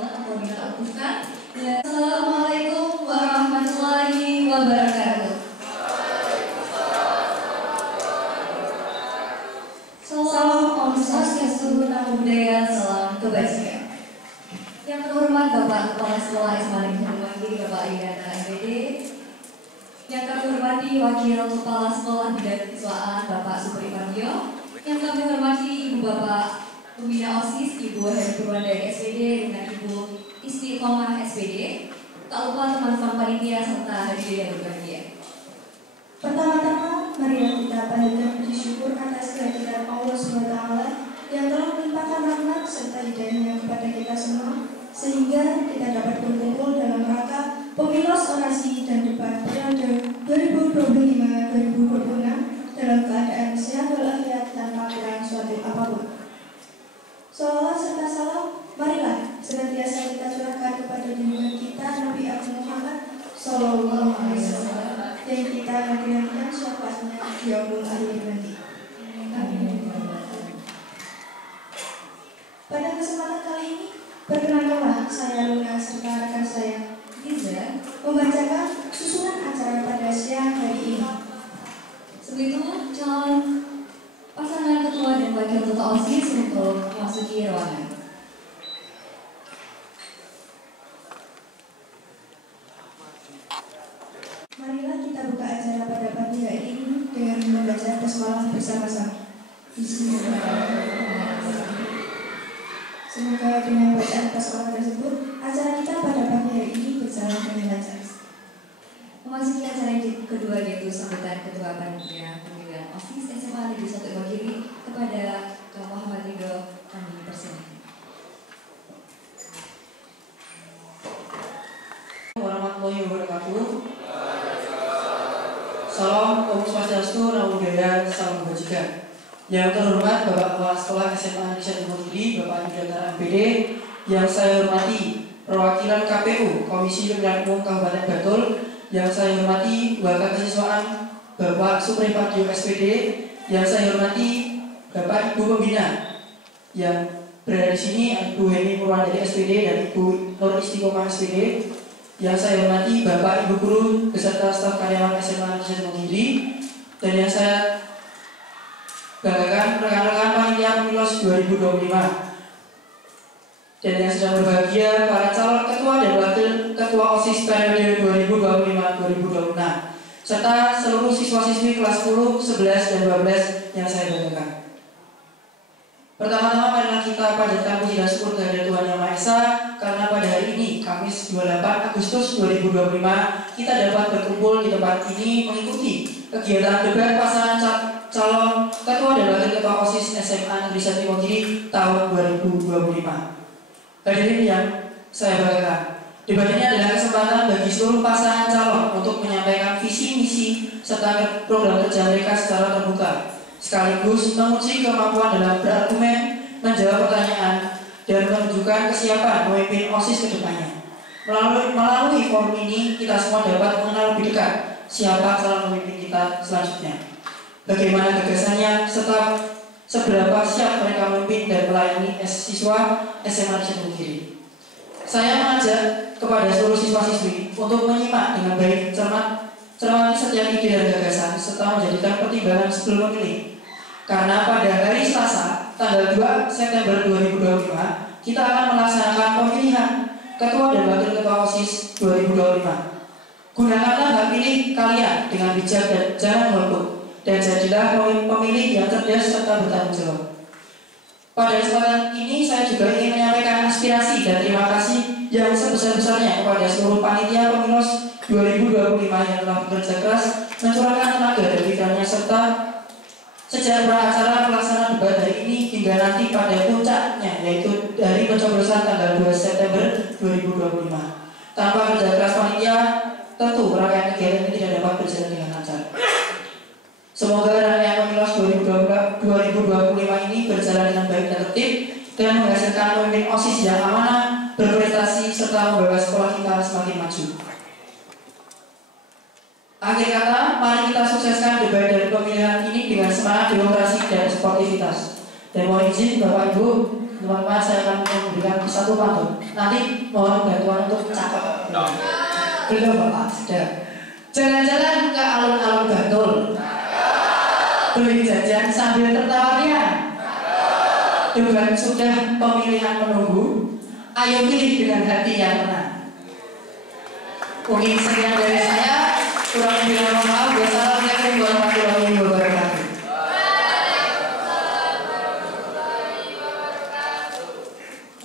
sholat atau bila aktifkan. Assalamualaikum warahmatullahi wabarakatuh. Salam Om Swastiastu, Namo Buddhaya, salam kebajikan. Yang terhormat Bapak Kepala Sekolah SMA Negeri Kediri Bapak Ayana MPD, yang kami hormati Wakil Kepala Sekolah Bidang Kesiswaan Bapak Supri Pandio, yang kami hormati Ibu Bapak Pembina OSIS Ibu Heri Purwandari SPD dengan Ibu Istiqomah SPD, tak lupa teman-teman panitia serta hadirin yang berbahagia. Pertama-tama, marilah kita panjatkan puji syukur atas kehadiran Allah SWT yang telah melimpahkan rahmat serta hidayahnya kepada kita semua, sehingga kita dapat berkumpul dalam rangka pemilu orasi dan debat periode 2025-2026 dalam keadaan sehat walafiat tanpa kurang suatu apapun. Salawat serta salam, marilah senantiasa kita curahkan kepada junjungan kita Nabi Agung Muhammad Sallallahu Alaihi Wasallam, dan kita nanti-nantikan syafaatnya di yaumul akhir nanti. Amin. Pada kesempatan kali ini, perkenankanlah saya Luna serta rekan saya Giza membacakan susunan acara pada siang hari ini. Sebelum itu, calon pasangan ketua dan wakil ketua OSIS untuk memasuki ruangan. Marilah kita buka acara pada pagi hari ini dengan membaca basmalah bersama-sama. Bismillahirrahmanirrahim. Semoga dengan bacaan basmalah tersebut, acara kita pada pagi hari ini berjalan dengan lancar. Memasuki acara yang kedua yaitu sambutan Ketua Panitia Pemilihan OSIS SMA Negeri 1 Kediri kepada Kak Muhammad Ridho, kami persilakan. Warahmatullahi wabarakatuh. Salam Om Swastiastu, Namo Buddhaya, salam kebajikan. Yang terhormat Bapak Kepala Sekolah SMA Negeri 1 Kediri, Bapak Yudhantara MPD, yang saya hormati perwakilan KPU Komisi Pemilihan Umum Kabupaten Bantul, yang saya hormati Wakil Kesiswaan Bapak Supri Pandio SPD, yang saya hormati Bapak Ibu Pembina yang berada di sini, Ibu Heri Purwandari SPD dan Ibu Nur Istiqomah SPD, yang saya hormati Bapak Ibu Guru beserta staf karyawan SMA Negeri 1 Kediri, dan yang saya banggakan rekan-rekan panitia pemilu 2025. Dan yang sedang berbahagia para calon ketua dan wakil ketua OSIS periode 2025-2026 serta seluruh siswa-siswi kelas 10, 11, dan 12 yang saya banggakan. Pertama-tama marilah kita panjatkan puji dan syukur kepada Tuhan Yang Maha Esa, karena pada hari ini Kamis 28 Agustus 2025 kita dapat berkumpul di tempat ini mengikuti kegiatan debat pasangan calon ketua dan wakil ketua OSIS SMA Negeri 1 Kediri tahun 2025. Hadirin yang saya banggakan, debat ini adalah kesempatan bagi seluruh pasangan calon untuk menyampaikan visi misi serta program kerja mereka secara terbuka, sekaligus menguji kemampuan dalam berargumen, menjawab pertanyaan, dan menunjukkan kesiapan memimpin OSIS ke depannya. Melalui forum ini, kita semua dapat mengenal lebih dekat siapa calon pemimpin kita selanjutnya, bagaimana gagasannya, serta seberapa siap mereka memimpin dan melayani siswa SMA Negeri Kediri. Saya mengajak kepada seluruh siswa-siswi untuk menyimak dengan baik, cermati setiap ide dan gagasan, serta menjadikan pertimbangan sebelum memilih. Karena pada hari Selasa, tanggal 2 September 2025, kita akan melaksanakan pemilihan Ketua dan Wakil Ketua OSIS 2025. Gunakanlah hak pilih kalian dengan bijak dan jangan golput, dan jadilah pemilih yang cerdas serta bertanggung jawab. Pada kesempatan ini saya juga ingin menyampaikan aspirasi dan terima kasih yang sebesar-besarnya kepada seluruh panitia pemilu 2025 yang telah bekerja keras, mencurahkan tenaga dan pikirannya, serta sejak acara pelaksanaan debat hari ini hingga nanti pada puncaknya, yaitu dari pencoblosan tanggal 2 September 2025. Tanpa kerja keras panitia, tentu rangkaian kegiatan ini tidak dapat berjalan dengan lancar. Semoga rangkaian pemilu 2025 ini berjalan dengan baik dan tertib dan menghasilkan pemimpin OSIS yang amanah, berprestasi, serta membawa sekolah kita semakin maju. Akhir kata, mari kita sukseskan debat dan pemilihan ini dengan semangat demokrasi dan sportivitas. Dan mohon izin Bapak Ibu, teman-teman saya akan memberikan satu pantun. Nanti mohon bantuan untuk cakap. Belum Bapak, sudah. Jalan-jalan ke alun-alun Bantul. Beli jajan sambil tertawa riang. Debat sudah pemilihan menunggu. Ayo pilih dengan hati yang tenang. Mungkin sekian dari saya. Kurang lebih mohon maaf. Wassalamualaikum warahmatullahi wabarakatuh.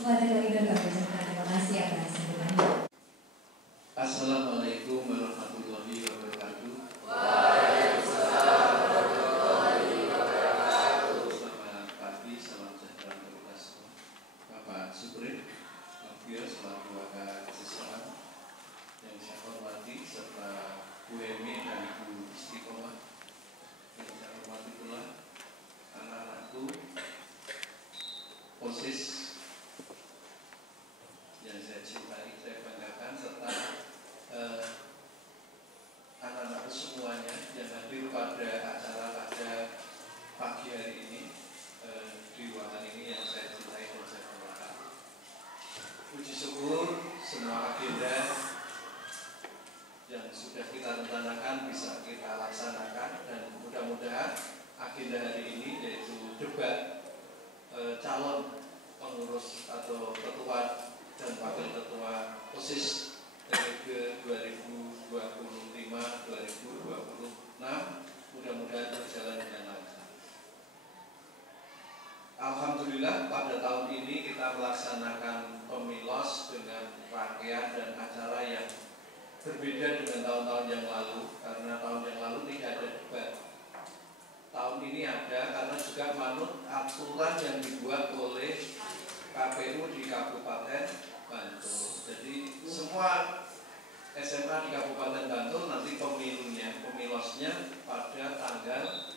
Kepada leader kami terima kasih atas sambutannya. Assalamualaikum warahmatullahi wabarakatuh. Selamat pagi, salam sejahtera untuk kita semua. Bapak Supri, Mafia selaku wakil siswa yang saya hormati, serta Bu Emi dan Bu Istiqomah yang saya hormati pula anak-anakku, OSIS yang saya cintai, saya banggakan, serta anak-anakku semuanya yang hadir pada acara pada pagi hari ini di ruangan ini yang saya cintai dan saya banggakan. Puji syukur semua agenda yang sudah kita rencanakan bisa kita laksanakan, dan mudah-mudahan agenda hari ini yaitu debat calon pengurus atau ketua dan wakil ketua OSIS periode 2025-2026 mudah-mudahan berjalan dengan lancar. Alhamdulillah pada tahun ini kita melaksanakan pemilos dengan rangkaian dan acara yang berbeda dengan tahun-tahun yang lalu, karena tahun yang lalu tidak ada debat. Tahun ini ada karena juga manut aturan yang dibuat oleh KPU di Kabupaten Bantul. Jadi semua SMA di Kabupaten Bantul nanti pemilosnya pada tanggal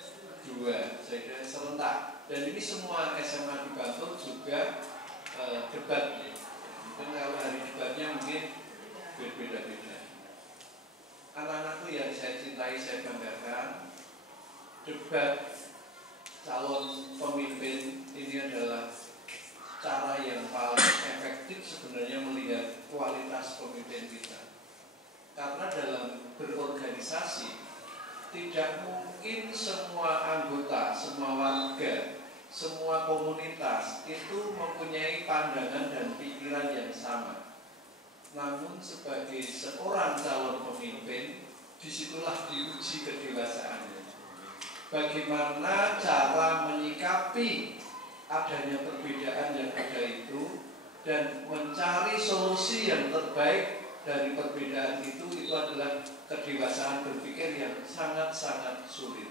2, saya kira serentak. Dan ini semua SMA di Bantul juga debat. Mungkin kalau hari debatnya mungkin berbeda-beda. Anak-anakku yang saya cintai, saya banggakan, debat calon pemimpin ini adalah cara yang paling efektif sebenarnya melihat kualitas pemimpin kita. Karena dalam berorganisasi tidak mungkin semua anggota, semua warga, semua komunitas itu mempunyai pandangan dan pikiran yang sama. Namun sebagai seorang calon pemimpin, disitulah diuji kedewasaannya. Bagaimana cara menyikapi adanya perbedaan yang ada itu dan mencari solusi yang terbaik dari perbedaan itu adalah kedewasaan berpikir yang sangat-sangat sulit.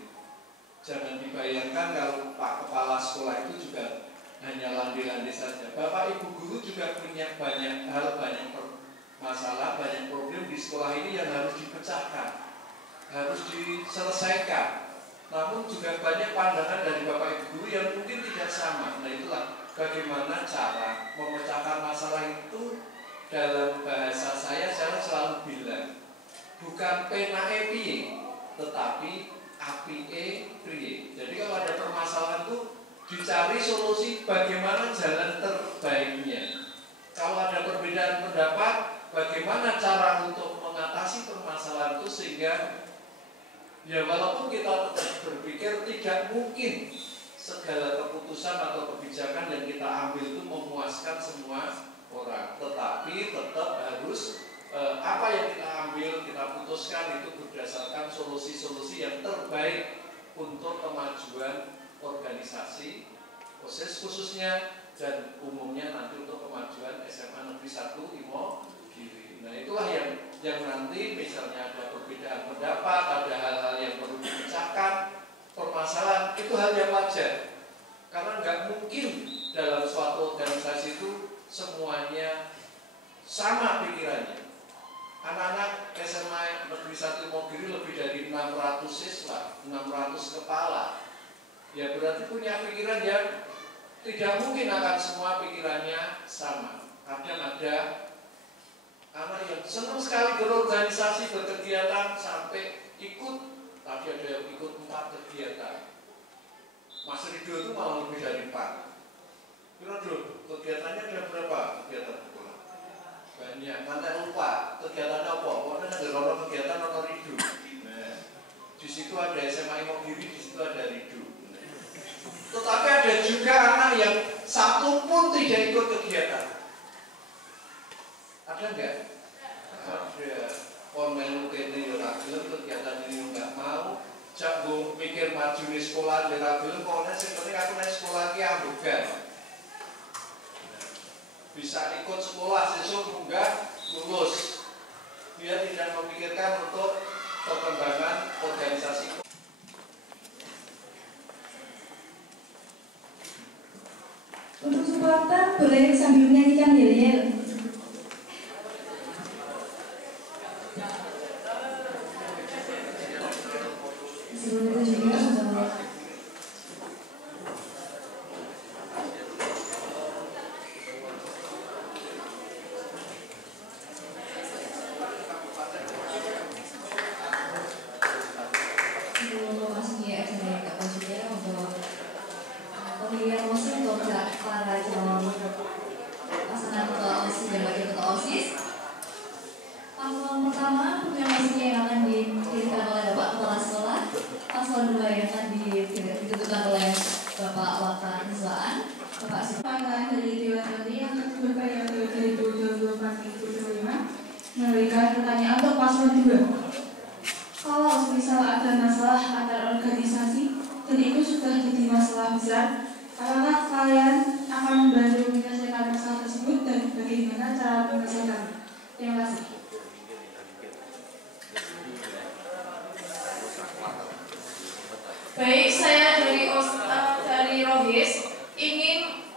Jangan dibayangkan kalau Pak Kepala Sekolah itu juga hanya landi-landi saja. Bapak Ibu Guru juga punya banyak hal, banyak masalah, banyak problem di sekolah ini yang harus dipecahkan, harus diselesaikan. Namun juga banyak pandangan dari Bapak Ibu Guru yang mungkin tidak sama. Nah itulah bagaimana cara memecahkan masalah itu. Dalam bahasa saya selalu bilang, bukan penae piye, tetapi apike priye. Jadi kalau ada permasalahan itu dicari solusi bagaimana jalan terbaiknya. Kalau ada perbedaan pendapat, bagaimana cara untuk mengatasi permasalahan itu sehingga ya walaupun kita tetap berpikir tidak mungkin segala keputusan atau kebijakan yang kita ambil itu memuaskan semua orang, tetapi tetap harus apa yang kita ambil, kita putuskan itu berdasarkan solusi-solusi yang terbaik untuk kemajuan organisasi OSIS khususnya dan umumnya nanti untuk kemajuan SMA Negeri 1 Imogiri. Nah itulah yang nanti misalnya ada perbedaan pendapat, ada hal-hal yang perlu dipecahkan, permasalahan itu hal yang wajar karena nggak mungkin dalam suatu organisasi itu semuanya sama pikirannya. Anak-anak SMA Negeri 1 Imogiri lebih dari 600 siswa, 600 kepala. Ya berarti punya pikiran yang tidak mungkin akan semua pikirannya sama. Kadang ada anak yang senang sekali berorganisasi, berkegiatan sampai ikut. Tadi ada yang ikut 4 kegiatan. Mas Ridho itu malah lebih dari 4. Kira dulu, kegiatannya ada berapa kegiatan sekolah? Banyak, nanti lupa kegiatannya apa? Pokoknya ada beberapa kegiatan atau ridu. Nah, di situ ada SMA Imogiri, di situ ada ridu. Tetapi ada juga anak yang satu pun tidak ikut kegiatan. Ada enggak? Ada. Online ini ora gelem, kegiatan ini enggak mau. Jak go mikir maju di sekolah ora gelem, pokoknya sing penting aku nek sekolah ki ambegan. Bisa ikut sekolah sesuk munggah lulus. Dia tidak memikirkan untuk perkembangan organisasi. Untuk supporter boleh sambil menyanyikan yel-yel. Sebelum itu juga pemilihan musim untuk para calon pasangan ketua OSIS dan wakil ketua OSIS. Paslon pertama pemilihan musimnya yang akan didirikan oleh Bapak Kepala Sekolah. Paslon 2 yang akan ditentukan oleh Bapak Wakil Siswaan. Bapak Panggilan dari Dewan Nanti yang berperiode 2024-2025 memberikan pertanyaan untuk paslon 2. Kalau misal ada masalah antar organisasi dan itu sudah jadi masalah besar, apakah kalian akan membantu menyelesaikan masalah tersebut dan bagaimana cara menyelesaikannya? Terima kasih. Baik, saya dari Rohis ingin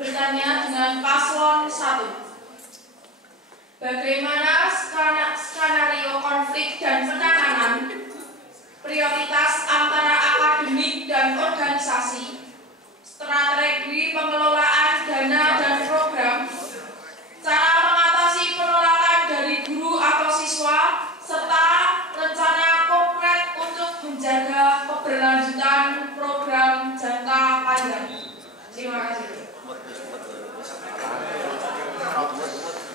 bertanya dengan paslon 1. Bagaimana skenario konflik dan penanganan prioritas antara akademik dan organisasi, strategi pengelolaan dana dan program, cara mengatasi penolakan dari guru atau siswa, serta rencana konkret untuk menjaga keberlanjutan program jangka panjang. Terima kasih.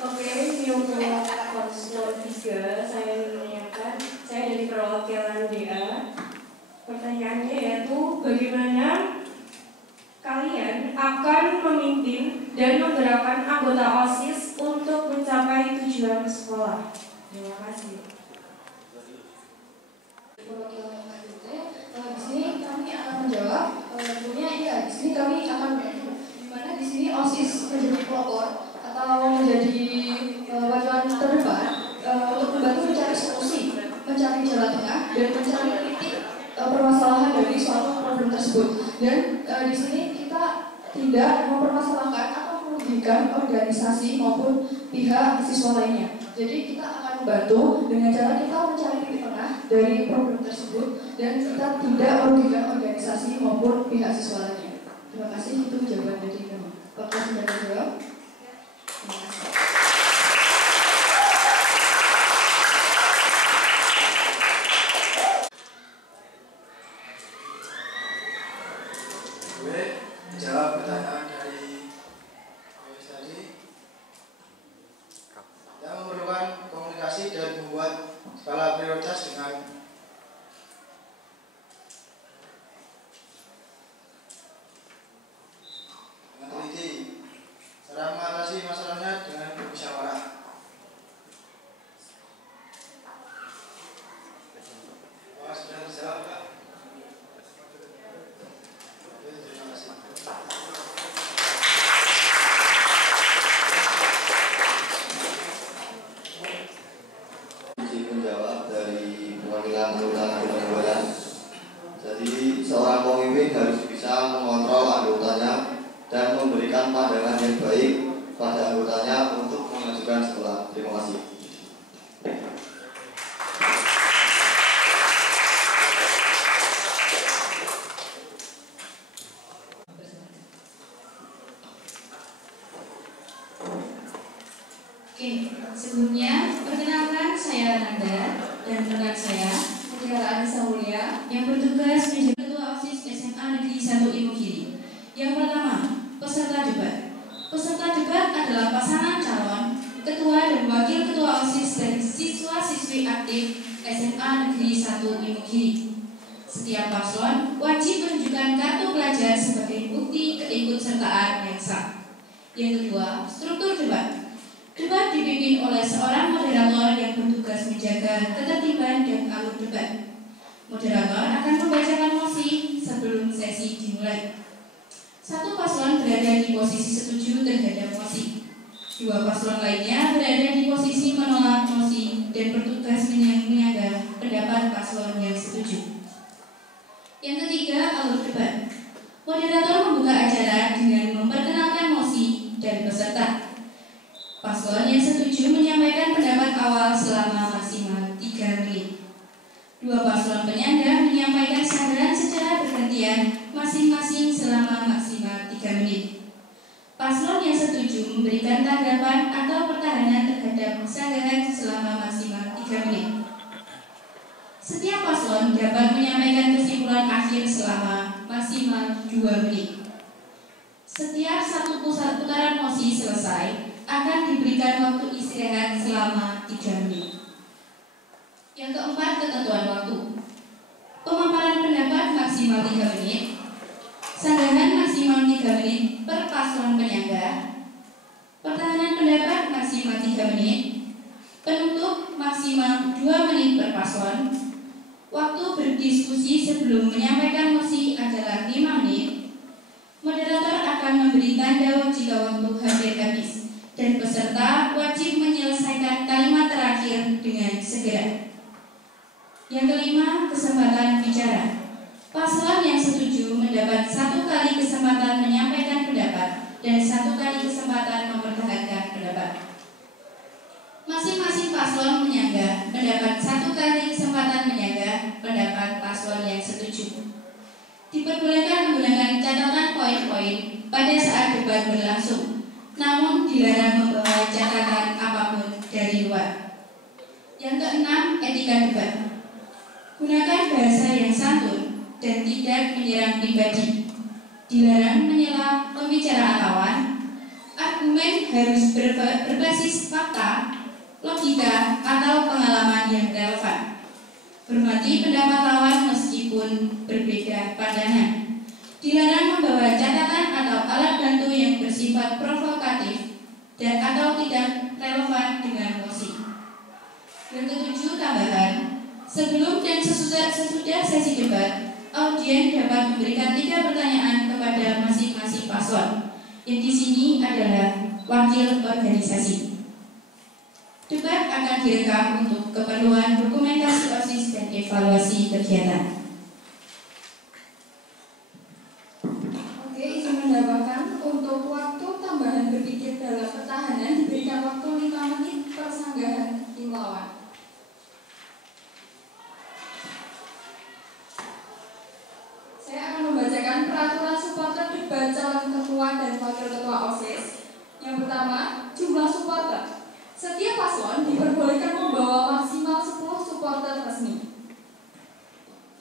Oke, ini untuk paslon 3 saya menanyakan, saya dari perwakilan DA. Pertanyaannya yaitu bagaimana kalian akan memimpin dan menggerakkan anggota OSIS untuk mencapai tujuan sekolah. Terima kasih. Perwakilan KJT, di sini kami akan menjawab. Tentunya iya, di sini kami akan di mana di sini OSIS menjadi pelopor atau menjadi wajan terdepan untuk membantu mencari solusi, mencari jalan tengah dan mencari titik permasalahan dari suatu problem tersebut. Dan di sini kita tidak mempermasalahkan atau merugikan organisasi maupun pihak siswa lainnya. Jadi kita akan membantu dengan cara kita mencari titik tengah dari problem tersebut dan kita tidak merugikan organisasi maupun pihak siswa lainnya. Terima kasih, itu jawaban dari kami. Bapak sudah menjawab. Terima kasih. Gue jawab pertanyaan dari Rohis tadi. Yang memerlukan komunikasi dan membuat skala prioritas dengan teliti. Cara mengatasi masalahnya dengan bermusyawarah. Apakah sudah terjawab, Pak? Oke, terima kasih. Menjawab dari perwakilan anggota Dewan. Jadi seorang pemimpin harus bisa mengontrol anggotanya dan memberikan pandangan yang baik pada anggotanya untuk memajukan sekolah. Terima kasih. Oke, sebelumnya perkenalkan saya Nanda dan rekan saya Mutiara Anissa Mulia yang bertugas menjadi Ketua OSIS SMA Negeri 1 Imogiri. Yang pertama, Peserta debat. Peserta debat adalah pasangan calon, ketua dan wakil ketua OSIS dan siswa-siswi aktif SMA Negeri 1 Imogiri. Setiap paslon wajib menunjukkan kartu pelajar sebagai bukti keikutsertaan yang sah. Yang kedua, struktur debat. Debat dipimpin oleh seorang moderator yang bertugas menjaga ketertiban dan alur debat. Moderator akan membacakan mosi sebelum sesi dimulai. Satu paslon berada di posisi setuju terhadap mosi. Dua paslon lainnya berada di posisi menolak mosi dan bertugas menyaga pendapat paslon yang setuju. Yang ketiga, alur debat. Moderator membuka acara dengan memperkenalkan mosi dan peserta. Paslon yang setuju menyampaikan pendapat awal selama maksimal 3 menit. Dua paslon penyangga menyampaikan sanggahan secara bergantian masing-masing selama maksimal 3 menit. Paslon yang setuju memberikan tanggapan atau pertahanan terhadap sanggahan selama maksimal 3 menit. Setiap paslon dapat menyampaikan kesimpulan akhir selama maksimal 2 menit. Setiap satu putaran mosi selesai, akan diberikan waktu istirahat selama 3 menit. Yang keempat, ketentuan waktu. Pemaparan pendapat maksimal 3 menit. Sanggahan maksimal 3 menit per paslon penyangga. Pertahanan pendapat maksimal 3 menit. Penutup maksimal 2 menit per paslon. Waktu berdiskusi sebelum menyampaikan mosi adalah 5 menit. Moderator akan memberi tanda jika waktu hampir habis, dan peserta wajib menyelesaikan kalimat terakhir dengan segera. Yang kelima, kesempatan bicara. Paslon yang setuju mendapat 1 kali kesempatan menyampaikan pendapat dan 1 kali kesempatan mempertahankan pendapat. Masing-masing paslon penyangga mendapat 1 kali kesempatan menyangga pendapat paslon yang setuju. Diperbolehkan menggunakan catatan poin-poin pada saat debat berlangsung, namun dilarang membawa catatan apapun dari luar. Yang keenam, etika debat. Gunakan bahasa yang santun dan tidak menyerang pribadi. Dilarang menyela pembicaraan lawan. Argumen harus berbasis fakta, logika, atau pengalaman yang relevan. Hormati pendapat lawan meskipun berbeda pandangan. Dilarang membawa catatan atau alat bantu yang bersifat provokatif dan atau tidak relevan dengan mosi. Yang ketujuh, tambahan. Sebelum dan sesudah sesi debat, audien dapat memberikan 3 pertanyaan kepada masing-masing paslon, yang di sini adalah wakil organisasi. Debat akan direkam untuk keperluan dokumentasi OSIS dan evaluasi kegiatan. Oke, izin menambahkan untuk waktu tambahan berpikir dalam pertahanan diberikan waktu 5 menit per sanggahan tim lawan. Saya akan membacakan peraturan supporter debat calon ketua dan wakil ketua OSIS. Yang pertama, jumlah supporter. Setiap paslon diperbolehkan membawa maksimal 10 supporter resmi.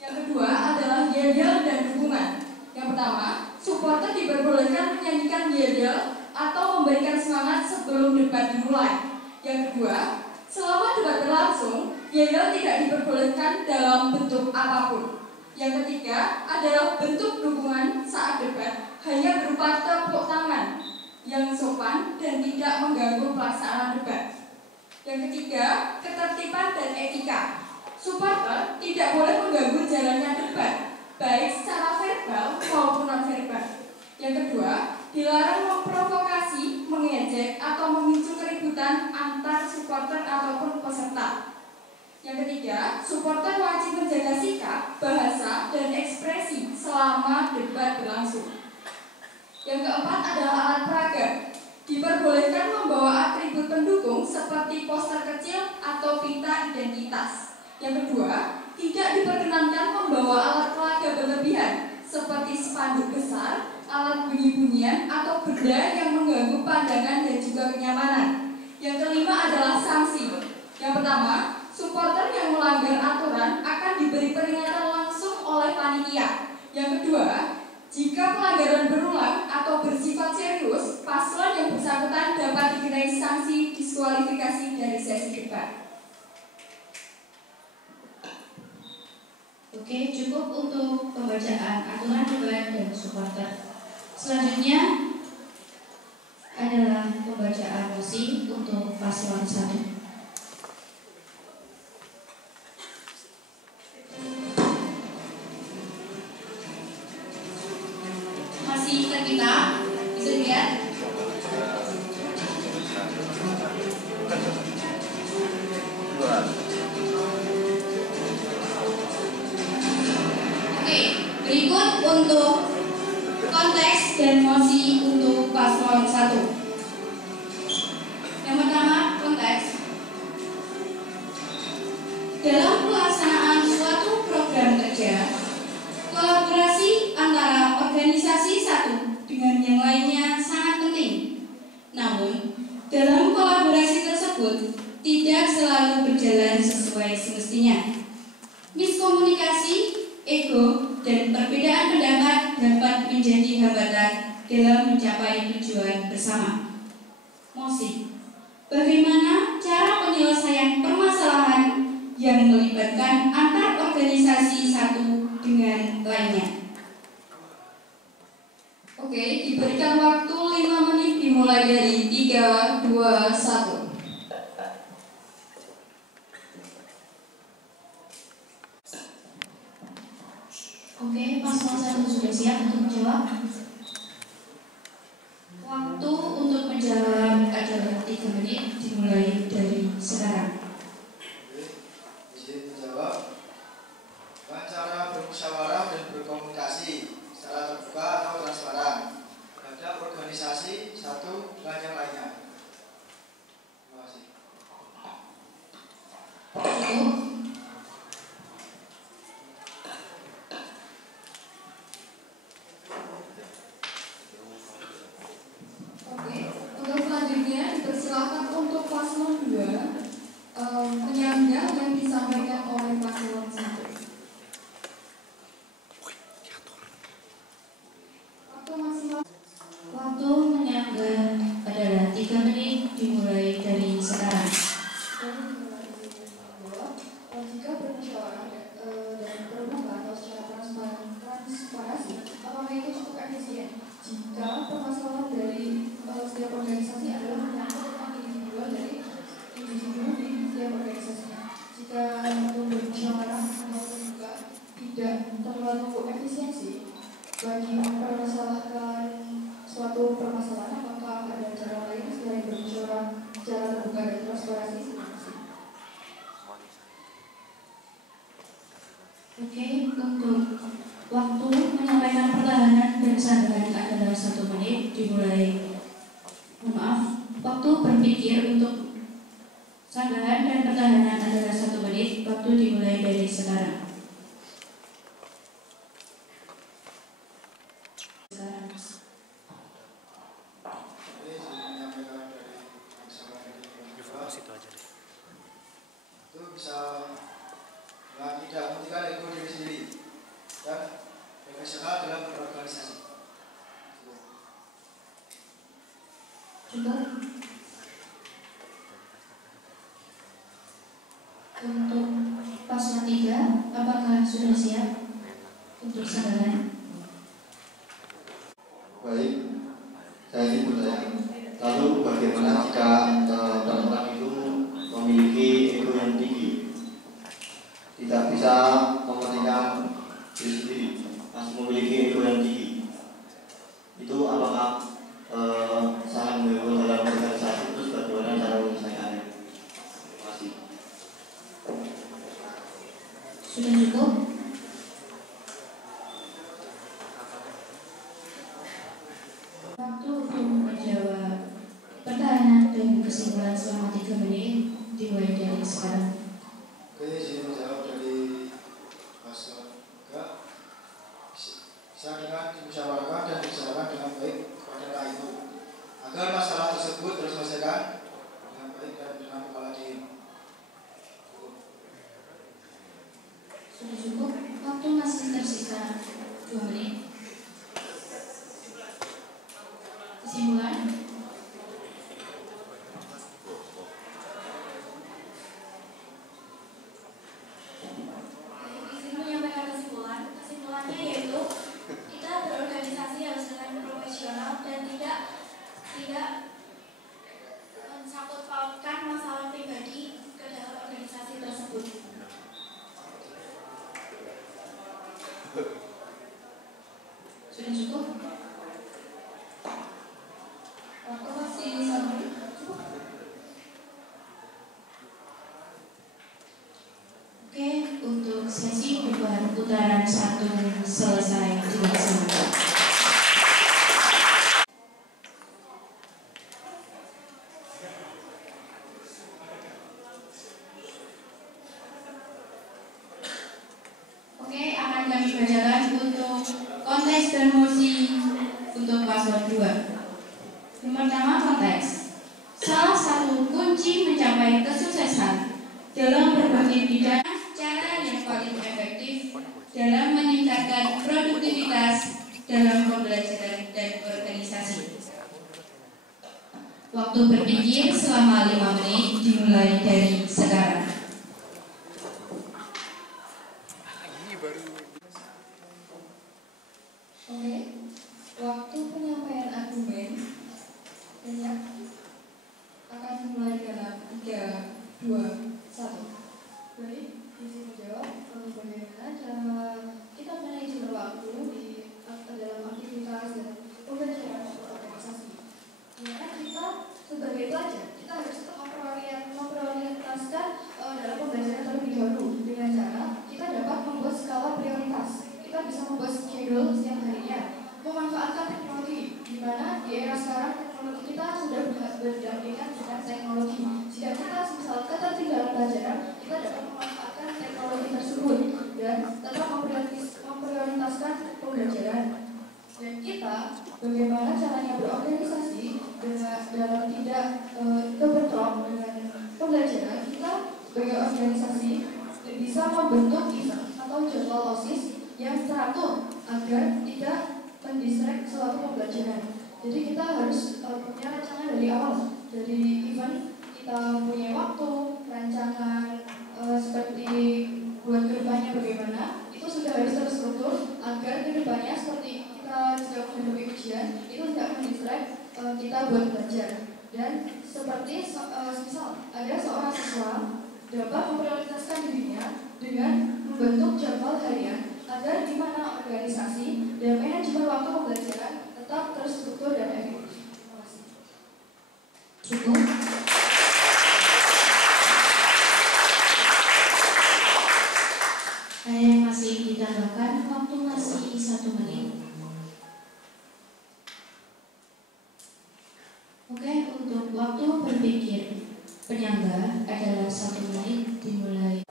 Yang kedua adalah yel-yel dan dukungan. Yang pertama, supporter diperbolehkan menyanyikan yel-yel atau memberikan semangat sebelum debat dimulai. Yang kedua, selama debat berlangsung, yel-yel tidak diperbolehkan dalam bentuk apapun. Yang ketiga adalah bentuk dukungan saat debat hanya berupa tepuk tangan yang sopan dan tidak mengganggu pelaksanaan debat. Yang ketiga, ketertiban dan etika. Supporter tidak boleh mengganggu jalannya debat, baik secara verbal maupun non-verbal. Yang kedua, dilarang memprovokasi, mengejek, atau memicu keributan antar supporter ataupun peserta. Yang ketiga, supporter wajib menjaga sikap, bahasa, dan ekspresi selama debat berlangsung. Yang keempat adalah alat peraga. Diperbolehkan membawa atribut pendukung seperti poster kecil atau pita identitas. Yang kedua, tidak diperkenankan membawa alat peraga berlebihan seperti spanduk besar, alat bunyi-bunyian, atau benda yang mengganggu pandangan dan juga kenyamanan. Yang kelima adalah sanksi. Yang pertama, supporter yang melanggar aturan akan diberi peringatan langsung oleh panitia. Yang kedua, jika pelanggaran berulang atau bersifat bersifat serius, paslon yang bersangkutan dapat dikenai sanksi diskualifikasi dari sesi debat. Oke, cukup untuk pembacaan aturan debat dan supporter. Selanjutnya adalah pembacaan mosi untuk paslon 1. Masih ingat kita? Bisa lihat? Oke, berikut untuk konteks dan mosi untuk paslon 1. Yang pertama, konteks. Dalam pelaksanaan suatu program kerja, kolaborasi antara organisasi satu dengan yang lainnya sangat penting. Namun, dalam kolaborasi tersebut tidak selalu berjalan sesuai semestinya. Miskomunikasi, ego, dan perbedaan pendapat dapat menjadi hambatan dalam mencapai tujuan bersama. Mosi. Bagaimana cara penyelesaian permasalahan yang melibatkan antar organisasi satu dengan lainnya? Oke, diberikan waktu 5 menit dimulai dari 3, 2, 1. Oke, paslon 1 sudah siap untuk menjawab. Waktu untuk menjawab adalah 3 menit dimulai dari sekarang. Izin menjawab. Dengan cara bermusyawarah dan berkomunikasi secara terbuka atau transparan terhadap organisasi satu dengan yang lainnya. Terima kasih. Cukup. Oke, untuk selanjutnya dipersilakan untuk paslon 2 menyanggah yang disampaikan oleh paslon 1. Waktu maksimal. Waktu menyanggah adalah 3 menit dimulai dari sekarang. Jika bermusyawarah dan terbuka atau secara transparansi, apakah itu cukup efisien? Jika permasalahan dari setiap organisasi adalah menyangkut tentang individual dari individu di setiap organisasinya. Jika untuk bermusyawarah atau terbuka tidak terlalu efisiensi bagi mempermasalahkan suatu permasalahan, apakah ada cara lain selain bermusyawarah secara terbuka dan transparansi? Oke, untuk waktu menyampaikan pertahanan dan sanggahan adalah 1 menit dimulai. Waktu berpikir untuk sanggahan dan pertahanan adalah 1 menit. Waktu dimulai dari sekarang. Itu bisa tidak menghentikan ego diri sendiri dan profesional dalam berorganisasi. Cukup. Untuk paslon 3, apakah sudah siap untuk sanggahan? Baik, saya ingin bertanya. Lalu bagaimana jika orang itu memiliki ego yang tinggi, tidak bisa mementingkan diri sendiri, masih memiliki ego yang tinggi, itu apakah sangat mengganggu dalam organisasi? Terus bagaimana cara menyelesaikannya? Terima kasih. Sudah cukup? Waktu untuk menjawab pertanyaan dan kesimpulan selama 3 menit dimulai dari sekarang. Oke, izin menjawab dari paslon 3. Bisa dengan dimusyawarahkan dan dibicarakan dengan baik kepada rakyat itu agar masalah tersebut terselesaikan dengan baik dan dengan kepala dingin. Sudah cukup? Waktu masih tersisa 2 menit. sesi debat putaran 1 selesai dilaksanakan. Oke, akan kami bacakan untuk konteks dan mosi untuk paslon 2. Yang pertama, konteks. Salah satu kunci mencapai kesuksesan dalam berbagai bidang cara yang paling efektif dalam meningkatkan produktivitas dalam pembelajaran dan organisasi. Waktu berpikir selama 5 menit dimulai dari sekarang. Oke, waktu penyampaian argumen banyak akan dimulai dalam 3, 2, 1. Baik, izin menjawab bagaimana cara kita manajemen waktu dalam aktivitas dan pembelajaran organisasi. Dimana kita sebagai pelajar kita harus memprioritaskan dalam pembelajaran terlebih dahulu dengan cara kita dapat membuat skala prioritas. Kita bisa membuat schedule setiap harinya, memanfaatkan teknologi, di mana di era sekarang teknologi kita sudah berdampingan dengan teknologi. Jika kita misal ketertinggalan pelajaran, kita dapat memanfaatkan teknologi tersebut dan tetap memprioritaskan pembelajaran. Dan kita bagaimana caranya berorganisasi dalam tidak kebentrok dengan pembelajaran. Kita sebagai organisasi bisa membentuk event atau jadwal OSIS yang teratur agar tidak mendistract suatu pembelajaran. Jadi kita harus punya rancangan dari awal. Dari event kita punya waktu, rancangan seperti buat kedepannya bagaimana. Itu sudah harus terstruktur agar kedepannya seperti kita jika menghadapi ujian itu tidak mendistract kita buat belajar. Dan seperti misal ada seorang siswa dapat memprioritaskan dirinya dengan membentuk jadwal harian agar di mana organisasi dan manajemen waktu pembelajaran tetap terstruktur dan efektif. Terima kasih. Cukup. Ada yang masih ditambahkan, waktu masih 1 menit. Oke, untuk waktu berpikir penyangga adalah 1 menit dimulai.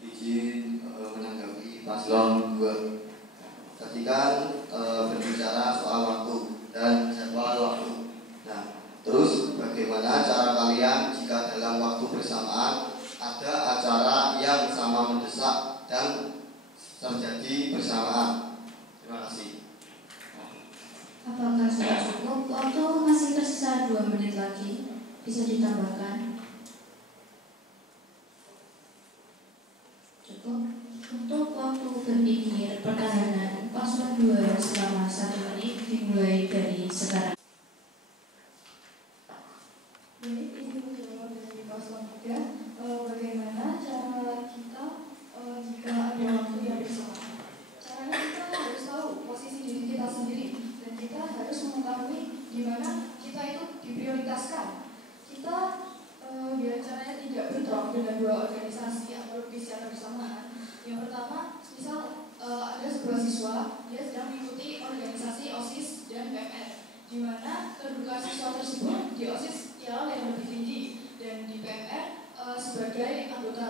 Izin menanggapi paslon 2. Tadi kan berbicara soal waktu dan jadwal waktu. Nah, terus bagaimana cara kalian jika dalam waktu bersamaan ada acara yang sama mendesak dan terjadi bersamaan? Terima kasih. Apakah sudah cukup? Waktu masih tersisa 2 menit lagi. Bisa ditambahkan? Cukup. Untuk waktu berpikir pertahanan paslon 2 selama 1 menit dimulai dari sekarang. Jadi izin menjawab dari paslon 3, bagaimana cara kita jika ada waktu yang bersamaan. Caranya kita harus tahu posisi diri kita sendiri dan kita harus mengetahui di mana kita itu diprioritaskan. Kita biar caranya tidak bentrok dengan 2 organisasi atau visi yang bersamaan. Yang pertama, misal ada sebuah siswa dia sedang mengikuti organisasi OSIS dan PMR, di mana kedudukan siswa tersebut di OSIS ialah yang lebih tinggi dan di PMR sebagai anggota.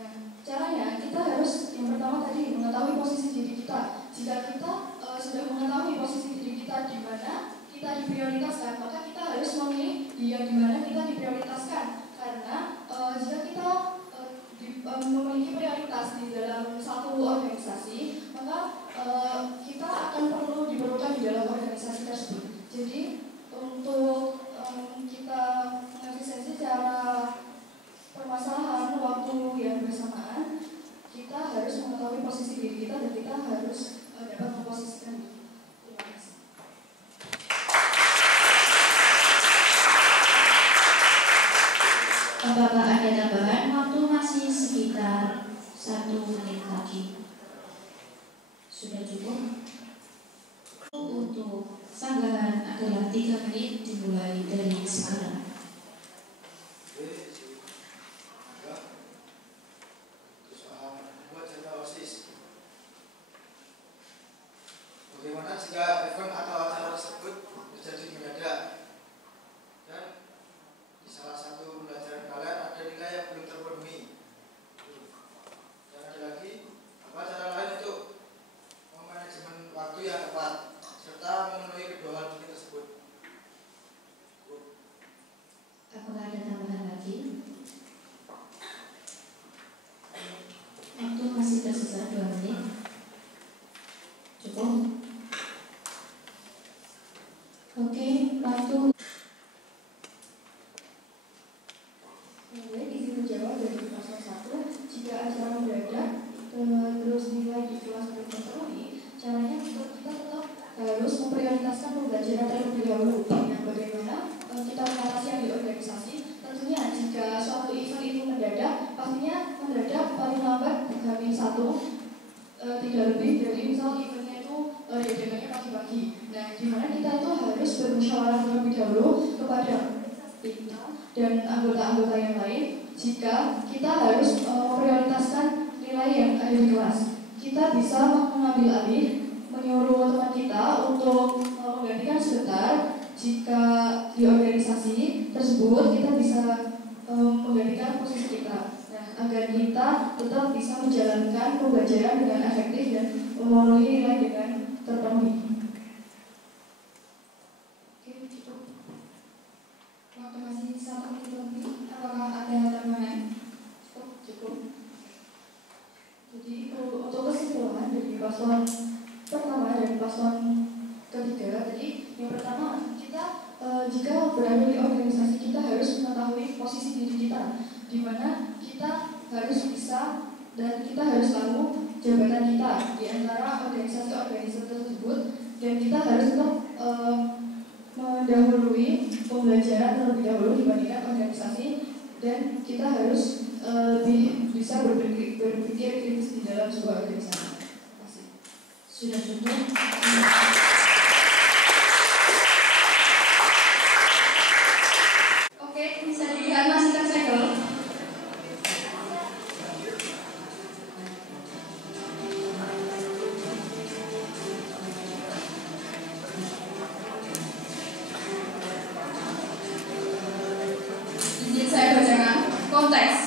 Nah, caranya kita harus yang pertama tadi mengetahui posisi diri kita. Jika kita sudah mengetahui posisi diri kita di mana kita diprioritaskan, maka kita harus memilih yang di mana kita diprioritaskan. Karena jika kita memiliki prioritas di dalam satu organisasi, maka kita akan diperlukan di dalam organisasi tersebut. Jadi untuk kita mengefisiensi cara permasalahan waktu yang bersamaan, kita harus mengetahui posisi diri kita dan kita harus dapat memposisikan diri. Terima kasih. Apakah ada tambahan? Waktu masih sekitar 1 menit lagi. Sudah cukup? Untuk sanggahan adalah 3 menit dimulai dari sekarang. Bagaimana jika event atau acara tersebut terjadi mendadak dan di salah satu pembelajaran kalian ada nilai yang belum terpenuhi, dan ada lagi apa cara lain untuk memanajemen waktu yang tepat serta memenuhi kedua hal penting tersebut? Apakah ada tambahan lagi? Waktu masih tersisa 2 menit. Cukup? Oke, waktu. Izin menjawab dari pasal 1. Jika acara mendadak terus nilai di kelas belum terpenuhi, caranya kita tetap harus memprioritaskan pembelajaran terlebih dahulu. Nah, bagaimana kita mengatasi yang di organisasi? Tentunya jika suatu event itu mendadak, pastinya mendadak paling lambat H-1 tidak lebih dari misal eventnya itu diadakannya pagi-pagi. Nah, gimana kita itu harus bermusyawarah terlebih dahulu kepada kita dan anggota-anggota yang lain jika kita harus memprioritaskan nilai yang ada di kelas. Kita bisa mengambil alih, menyuruh teman kita untuk menggantikan sebentar. Jika di organisasi tersebut kita bisa menggantikan posisi kita. Nah, agar kita tetap bisa menjalankan pembelajaran dengan efektif dan memenuhi nilai dengan terpenuhi. Oke, cukup. Waktu masih 1 menit lebih. Apakah ada tambahan? Cukup. Jadi untuk kesimpulan dari paslon pertama dan paslon ketiga tadi, yang pertama kita jika berada di organisasi kita harus mengetahui posisi diri kita, di mana kita harus bisa dan kita harus tahu jabatan kita di antara organisasi-organisasi tersebut, dan kita harus tetap mendahului pembelajaran terlebih dahulu dibandingkan organisasi, dan kita harus lebih bisa berpikir kritis di dalam sebuah organisasi. Terima kasih. Sudah cukup? Oke, bisa dilihat masih tersegel. Izin saya bacakan konteks.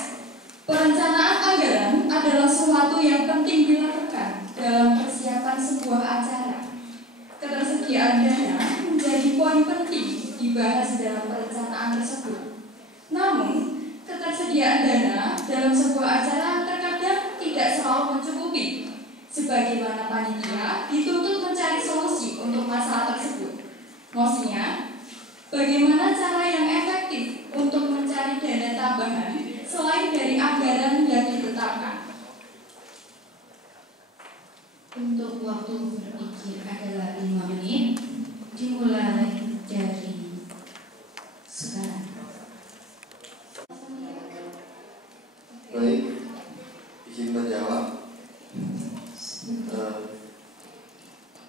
Perencanaan anggaran adalah sesuatu yang penting dilakukan dalam persiapan sebuah acara. Ketersediaan dana menjadi poin penting dibahas dalam perencanaan tersebut. Namun, ketersediaan dana dalam sebuah acara terkadang tidak selalu mencukupi. Sebagaimana panitia dituntut mencari solusi untuk masalah tersebut. Maksudnya, bagaimana cara yang efektif untuk mencari dana tambahan selain dari anggaran yang ditetapkan? Untuk waktu berpikir adalah 5 menit dimulai dari sekarang. Baik, izin menjawab.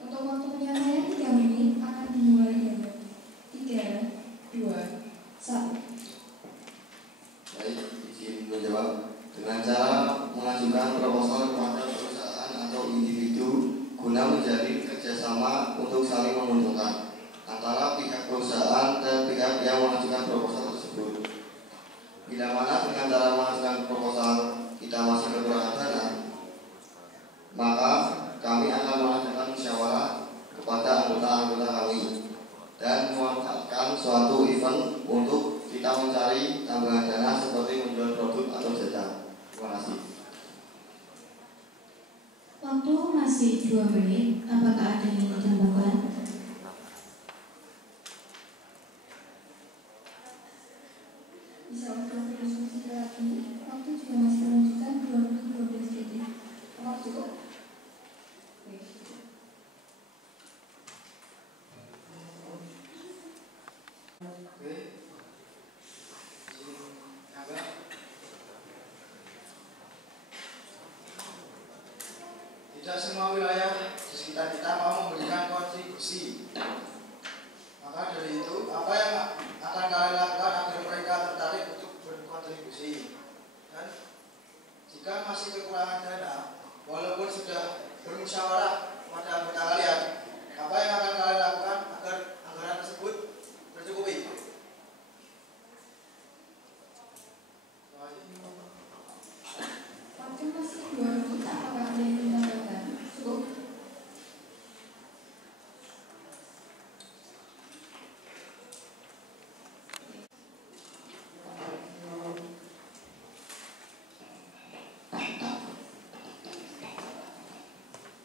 Untuk waktu penyampaian 3 menit akan dimulai dari 3, 2, 1. Baik, izin menjawab. Dengan cara mengajukan proposal kepada perusahaan atau individu guna menjalin kerjasama untuk saling menguntungkan antara pihak perusahaan dan pihak yang mengajukan proposal tersebut. Bila mana dengan cara mengajukan proposal kita masih kekurangan dana, maka kami akan mengadakan musyawarah kepada anggota-anggota kami dan memanfaatkan suatu event untuk kita mencari tambahan dana seperti menjual produk atau jasa. Terima kasih. Waktu masih 2 menit. Apakah ada yang ditambahkan? Bisa untuk berdiskusi lagi. Waktu juga masih menunjukkan 12 detik. Apakah cukup? Oke. Izin agak. Tidak semua wilayah sekitar kita mau memberikan kontribusi. Maka dari itu, apa yang akan kalian lakukan agar mereka tertarik untuk berkontribusi? Dan jika masih kekurangan dana, walaupun sudah bermusyawarah pada anggota kalian, apa yang akan kalian lakukan agar anggaran tersebut tercukupi? Waktu masih 2 menit, apakah ada yang ditambahkan? Cukup?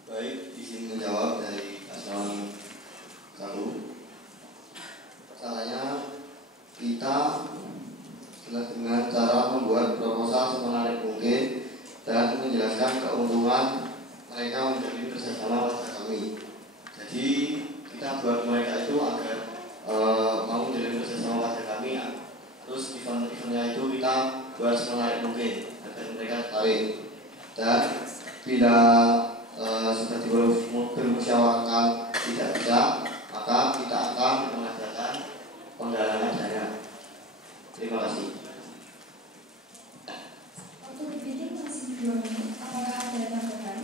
Baik, izin menjawab dari paslon 1. Caranya kita dengan cara membuat proposal semenarik mungkin dan menjelaskan keuntungan mereka menjadi bersama pada kami. Jadi kita buat mereka itu agar mau menjadi bersama pada kami. Terus event-eventnya itu kita buat semenarik mungkin agar mereka tertarik. Dan bila sudah bermusyawarahkan tidak bisa, maka kita akan mengadakan penggalangan dana. Terima kasih. Waktu berpikir masih 2 menit, apakah ada tambahan?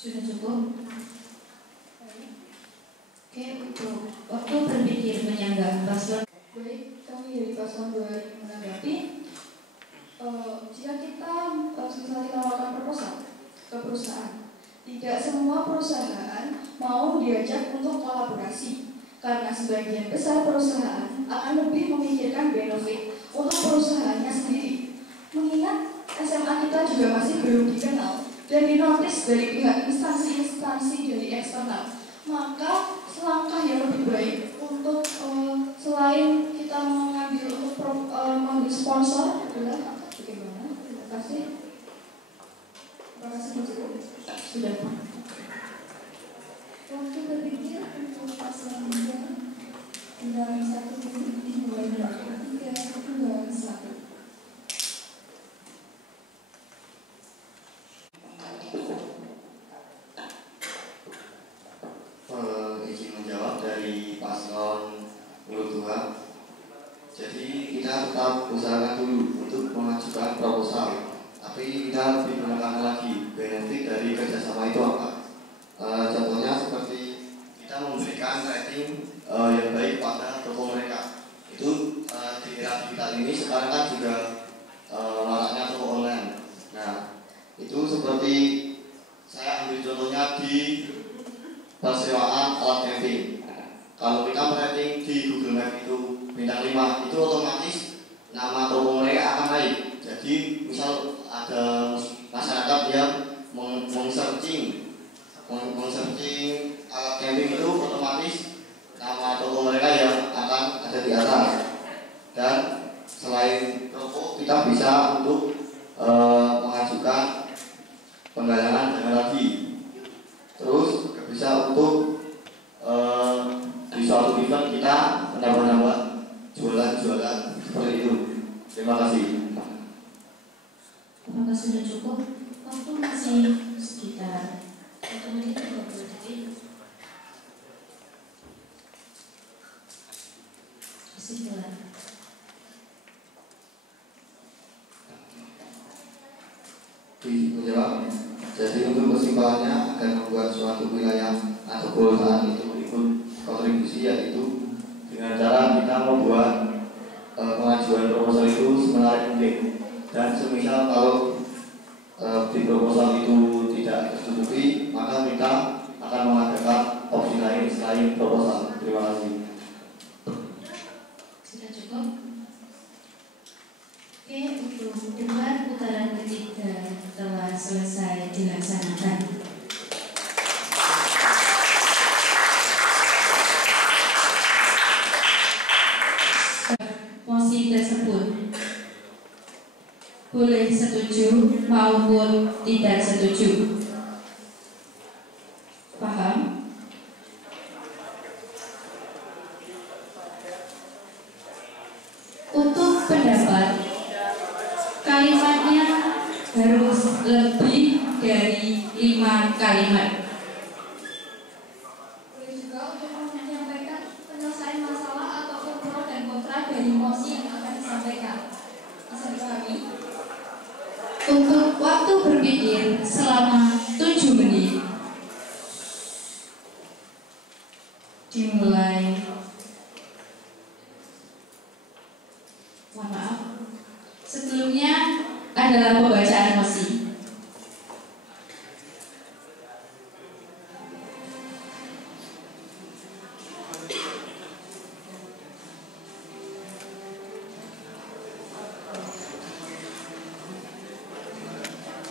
Sudah cukup? Oke, untuk waktu berpikir menyanggah paslon. Baik, kami dari paslon 2 ingin menanggapi. Jika kita misalnya menawarkan proposal ke perusahaan, tidak semua perusahaan mau diajak untuk kolaborasi, karena sebagian besar perusahaan akan lebih memikirkan benefit untuk perusahaannya sendiri. Mengingat SMA kita juga masih belum dikenal dan dinotis dari pihak instansi-instansi dari eksternal, maka selangkah yang lebih baik untuk selain kita mengambil untuk mengambil sponsor adalah bagaimana? Terima kasih. Terima kasih cukup. Sudah. Waktu berpikir untuk paslon 2 tinggal 1 menit dimulai dari 3, 2, 1. Izin menjawab dari paslon 2. Jadi kita tetap usahakan dulu untuk mengajukan proposal, tapi kita lebih menekankan lagi benefit dari kerjasama itu apa. Contohnya seperti kita memberikan rating yang baik pada toko mereka. Itu di era digital ini sekarang kan juga maraknya toko online. Nah, itu seperti saya ambil contohnya di persewaan alat camping. Kalau kita merating di Google Maps itu bintang 5, itu otomatis nama toko mereka akan naik. Jadi misal ada masyarakat yang meng-searching alat camping itu, otomatis nama toko mereka yang akan ada di atas. Dan selain toko, kita bisa untuk mengajukan penggalangan dana lagi. Terus bisa untuk di suatu event kita menambah jualan seperti itu. Terima kasih. Apakah sudah cukup? Waktu masih sekitar 1 menit 20 detik. Kesimpulan. Menjawab. Jadi untuk kesimpulannya, agar membuat suatu wilayah atau perusahaan itu ikut kontribusi, yaitu dengan cara kita membuat pengajuan proposal itu semenarik mungkin. Dan semisal kalau di proposal itu tidak tercukupi, maka kita akan mengadakan opsi lain selain proposal. Terima kasih. Sudah cukup? Oke, untuk debat putaran ketiga telah selesai dilaksanakan. Mosi tersebut boleh setuju maupun tidak setuju. kalimat. Boleh juga untuk menyampaikan penyelesaian masalah ataupun pro dan kontra dari mosi yang akan disampaikan. Bisa dipahami? Untuk waktu berpikir selama 7 menit. Dimulai. Mohon maaf. Sebelumnya adalah pembacaan mosi.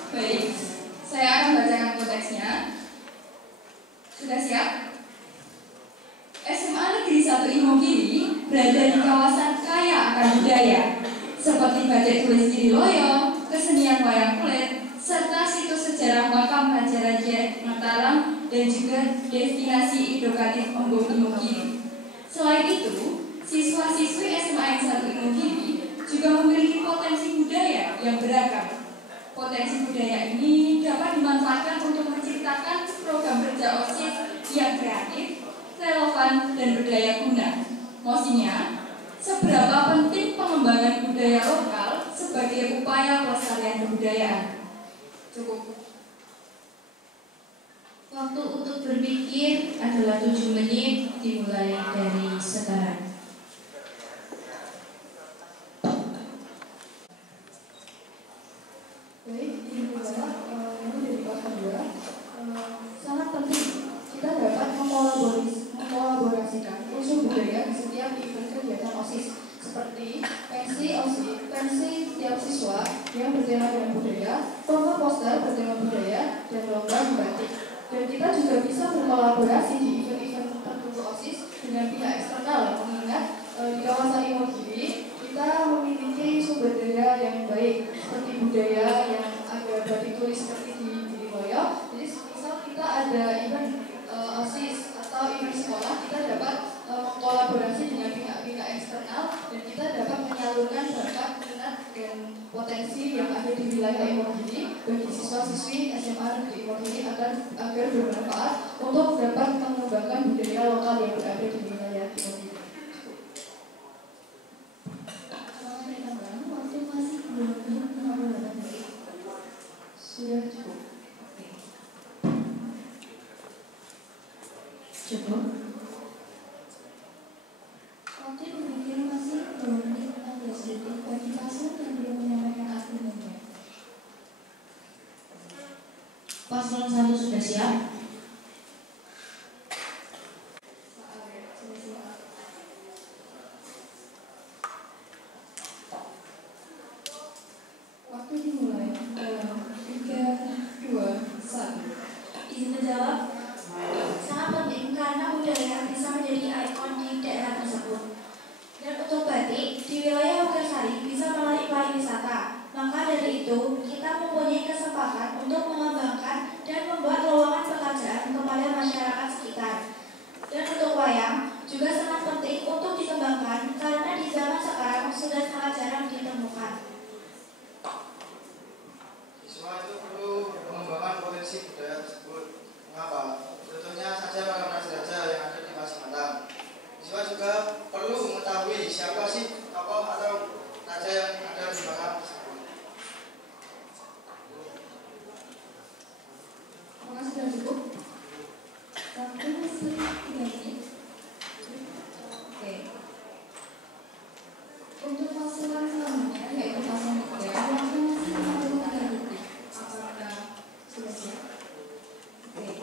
Baik, saya akan bacakan konteksnya. Sudah siap? SMA Negeri 1 Imogiri berada di kawasan kaya akan budaya, seperti batik tulis Giriloyo, kesenian wayang kulit, serta situs sejarah makam Raja Mataram dan juga destinasi edukatif Embung Imogiri. Selain itu, siswa-siswi SMA 1 Imogiri juga memiliki potensi budaya yang beragam. Potensi budaya ini dapat dimanfaatkan untuk menciptakan program kerja OSIS yang kreatif, relevan, dan berdaya guna. Mosinya, seberapa penting pengembangan budaya lokal sebagai upaya pelestarian kebudayaan? Cukup. Waktu untuk berpikir adalah 7 menit dimulai dari sekarang. Baik, ini adalah dari pasal 2. Sangat penting kita dapat mengkolaborasikan unsur budaya di setiap event kegiatan OSIS, seperti pensi setiap siswa yang bertema dengan budaya, program poster bertema budaya, dan lomba membatik. Dan kita juga bisa berkolaborasi di event-event tertentu OSIS dengan pihak eksternal, mengingat di kawasan Imogiri kita memiliki sumber daya yang baik, seperti budaya yang ada batik tulis seperti di Giriloyo. Jadi misal kita ada event OSIS atau event sekolah, kita dapat mengkolaborasi dengan pihak-pihak eksternal dan kita dapat menyalurkan bakat, minat, dan potensi yang ada di wilayah Imogiri bagi siswa-siswi SMA Negeri Imogiri agar bermanfaat untuk dapat mengembangkan budaya lokal yang berada di wilayah Imogiri. Waktu masih belum 58 menit. Sudah cukup. Cukup. Waktu berpikir masih 2 menit 16 detik bagi paslon yang belum menyampaikan argumennya. Paslon 1 sudah siap. Waktu dimulai dalam 3, 2, 1. Izin menjawab. Sangat penting karena budaya bisa menjadi ikon di daerah tersebut. Dan untuk batik, di wilayah Wogasari bisa menarik pariwisata. Maka dari itu, kita mempunyai kesempatan untuk mengembangkan dan membuat lowongan pekerjaan kepada masyarakat sekitar. Dan untuk wayang, juga sangat penting untuk dikembangkan karena di zaman sekarang sudah sangat jarang ditemukan. Siswa itu perlu mengembangkan potensi budaya tersebut. Mengapa? Contohnya saja makam raja-raja yang ada di Pacitan. Siswa juga perlu mengetahui siapa sih tokoh atau raja yang ada di makam tersebut. Apakah sudah cukup? Waktu masih 3 menit. Oke. Untuk paslon selanjutnya, yaitu paslon 3, waktu masih 53 detik. Apakah sudah siap? Oke.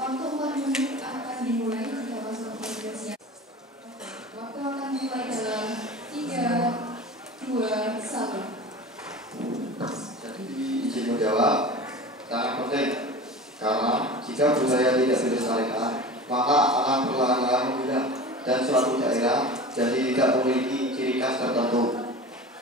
Waktu 4 menit akan dimulai jika paslon 3 sudah siap. Oke. Waktu akan dimulai dalam 3, 2, 1. Jadi izin menjawab sangat penting karena jika budaya tidak dilestarikan maka akan perlahan-lahan menghilang dan suatu daerah jadi tidak memiliki ciri khas tertentu.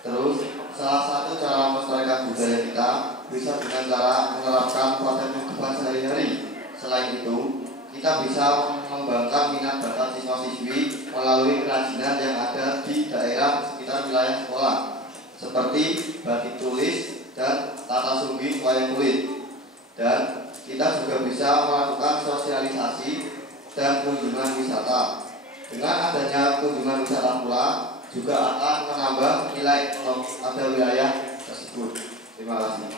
Terus salah satu cara melestarikan budaya kita bisa dengan cara menerapkan pada kehidupan sehari-hari. Selain itu kita bisa mengembangkan minat bakat siswa-siswi melalui kerajinan yang ada di daerah sekitar wilayah sekolah seperti batik tulis dan tata sumbi wayang kulit. Dan kita juga bisa melakukan sosialisasi dan kunjungan wisata. Dengan adanya kunjungan wisata pula juga akan menambah nilai pada wilayah tersebut. Terima kasih.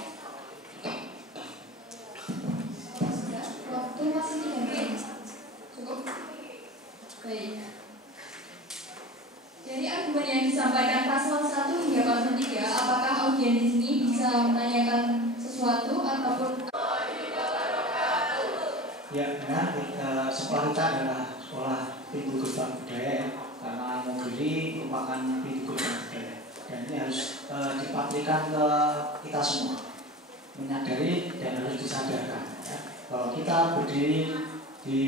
Waktu masih 3 menit. Cukup? Baik. Jadi argumen yang disampaikan paslon 1 hingga paslon 3, apakah audien di sini bisa menanyakan sesuatu ataupun Ya, benar. Sekolah kita adalah sekolah pintu gerbang budaya ya, karena Imogiri merupakan pintu gerbang budaya. Dan ini harus dipatrikan ke kita semua, menyadari dan harus disadarkan ya, bahwa kita berdiri di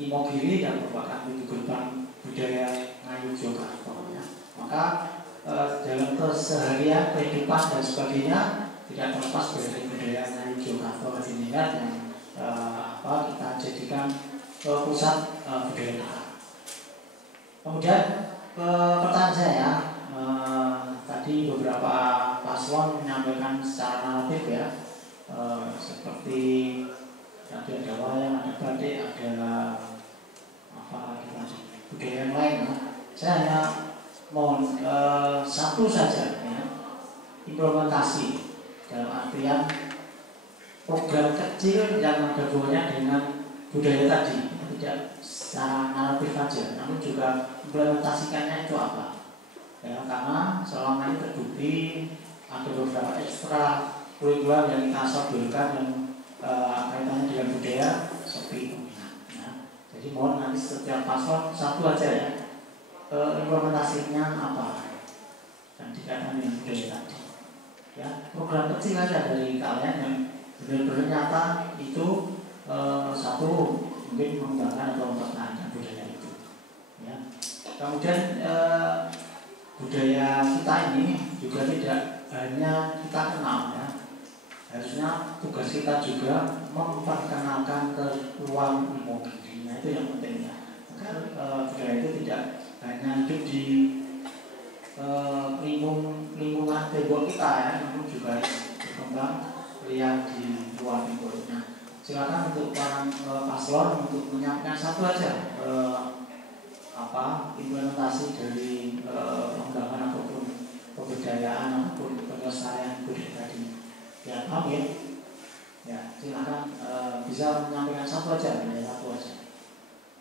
Imogiri yang merupakan pintu gerbang budaya Ngayogyakarta ya. Maka dalam keseharian kehidupan dan sebagainya tidak terlepas dari budaya Ngayogyakarta ini kan, yang kita jadikan pusat budaya kita. Kemudian pertanyaan saya, tadi beberapa paslon menyampaikan secara naratif ya, seperti tadi ada wayang, ada batik, ada budaya yang lain. Saya hanya mohon satu saja ya, implementasi dalam artian program kecil yang ada hubungannya dengan budaya tadi, tidak secara naratif saja, namun juga implementasikannya itu apa ya, karena selama ini terbukti ada beberapa ekstra kurikuler yang kita sodorkan yang kaitannya dengan budaya seperti itu ya. Jadi mohon nanti setiap paslon satu aja ya, implementasinya apa dan dikaitkan dengan budaya tadi ya, program kecil aja dari kalian yang benar-benar nyata itu, satu mungkin mengembangkan atau mempertahankan budaya itu ya. Kemudian budaya kita ini juga tidak hanya kita kenal ya, harusnya tugas kita juga memperkenalkan ke ruang Imogiri. Nah itu yang penting ya, agar budaya itu tidak hanya hidup di lingkungan tembok kita ya, namun juga berkembang lihat di luar lingkungan. Nah, silakan untuk para paslon untuk menyampaikan satu aja implementasi dari pengembangan ataupun kebudayaan ataupun pelestarian budaya tadi. Ya, paham ya? Ya, silakan bisa menyampaikan satu aja, ya satu aja.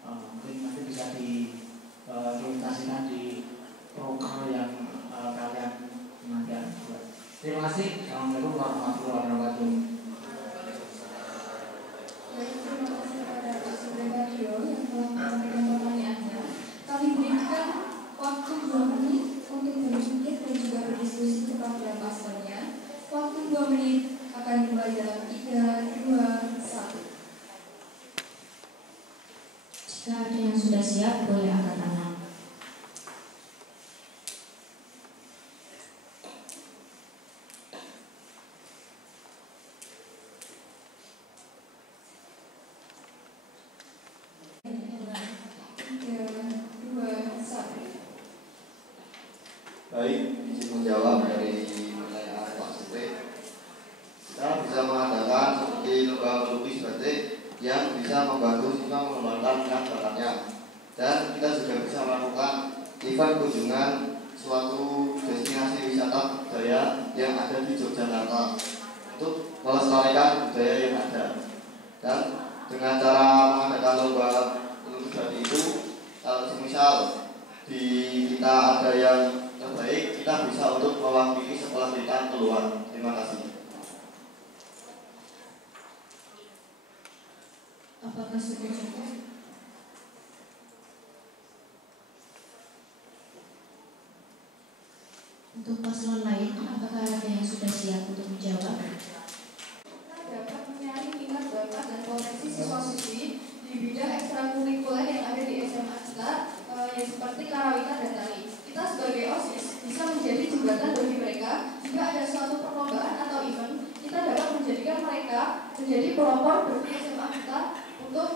Mungkin nanti bisa diimplementasikan di program yang kalian nanti buat. Terima kasih. Assalamualaikum warahmatullahi wabarakatuh. Terima kasih kepada Pak Subrembadio yang telah menyampaikan pertanyaannya. Kami berikan waktu 2 menit untuk berpikir dan juga berdiskusi kepada paslonnya. Waktu 2 menit akan dimulai dalam 3, 2, 1. Jika ada yang sudah siap, boleh angkat tangan. Baik, izin menjawab dari pertanyaan Pak Supri. Kita bisa mengadakan seperti lomba melukis batik yang bisa membantu siswa mengembangkan minat bakatnya, dan kita juga bisa melakukan event kunjungan suatu destinasi wisata budaya yang ada di Yogyakarta untuk melestarikan budaya yang ada. Dan dengan cara mengadakan lomba melukis batik itu, kalau semisal di kita ada yang terbaik, kita bisa untuk mewakili sekolah kita keluar. Terima kasih. Apakah sudah cukup? Untuk paslon lain, apakah ada yang sudah siap untuk menjawab? Kita dapat menyaring minat bakat dan potensi siswa-siswi di bidang ekstrakurikuler yang ada di SMA kita, yang seperti karawitan dan tari. Kita sebagai OSIS bisa menjadi jembatan bagi mereka. Jika ada suatu perlombaan atau event, kita dapat menjadikan mereka menjadi pelopor bagi SMA kita untuk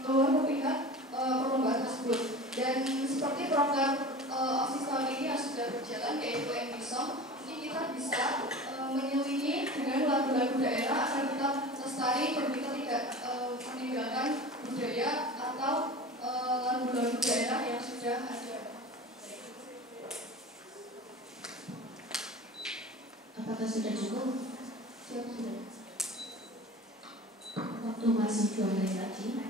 keluar berpihak perlombaan tersebut. Dan seperti program OSIS tahun ini yang sudah berjalan, yaitu MV Song, ini kita bisa menyelingi dengan lagu-lagu daerah agar kita lestari Waktu masih 2 menit lagi.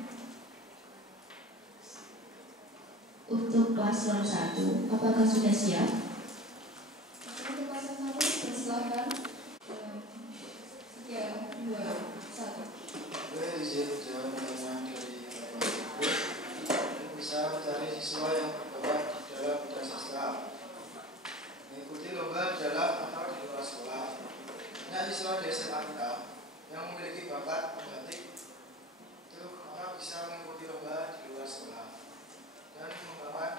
Untuk paslon 1, apakah sudah siap? Untuk paslon 1, persilakan. 3, 2, 1. Izin menjawab pertanyaan dari Bapak Ibu. Bisa mencari siswa yang berbakat dalam bidang sastra, mengikuti lomba di dalam atau di luar sekolah. Banyak siswa di SMA kita yang memiliki bakat membatik itu, maka bisa mengikuti lomba di luar sekolah dan mengembangkan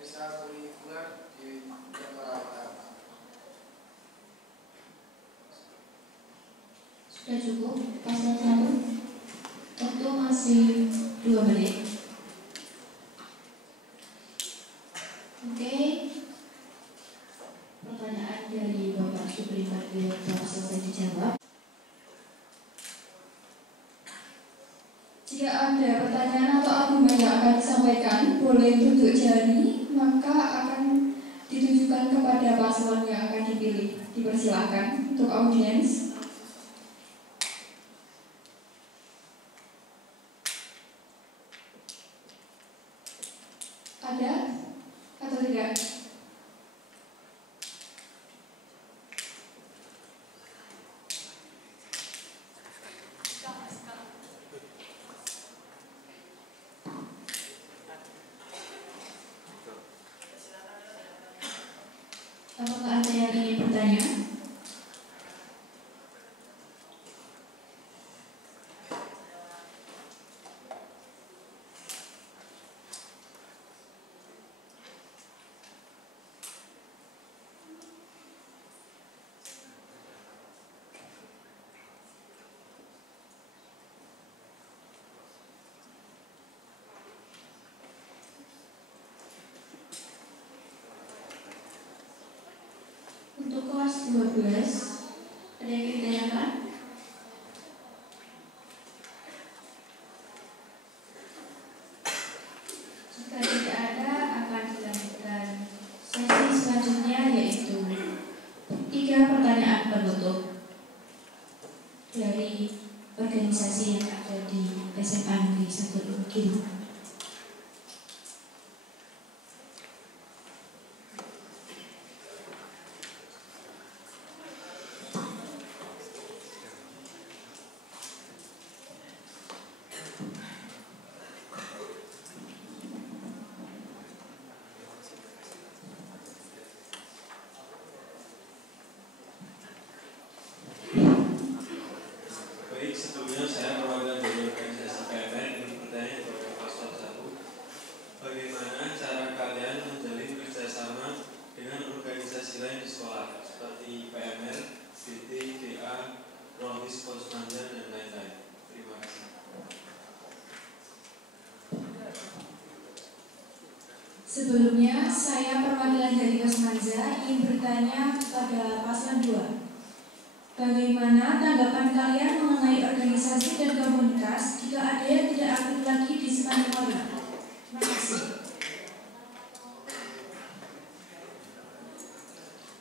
ekstrakurikuler di bidang perawatan. Sudah cukup, paslon 1. Waktu masih 2 menit. Oke. Pertanyaan dari Bapak Supri Fadil telah selesai dijawab. Jika ada pertanyaan atau argumen yang akan disampaikan, boleh tunjuk jari, maka akan ditujukan kepada paslon yang akan dipilih. Dipersilakan untuk audiens. Ada atau tidak? Apakah ada yang ingin bertanya? Untuk kelas 12, ada yang ingin ditanyakan? Jika tidak ada, akan dilanjutkan sesi selanjutnya, yaitu 3 pertanyaan penutup dari organisasi yang ada di SMA Negeri 1 Unggil. Baik, sebelumnya saya perwakilan dari organisasi PMR ingin bertanya kepada paslon 1. Bagaimana cara kalian menjalin kerjasama dengan organisasi lain di sekolah seperti PMR, BT, DA, Rohis, Kosmanja, dan lain-lain? Terima kasih. Sebelumnya, saya perwakilan dari Kosmanja ingin bertanya kepada paslon 2. Bagaimana tanggapan kalian mengenai organisasi dan komunitas jika ada yang tidak aktif lagi di Semangat Warna? Terima kasih.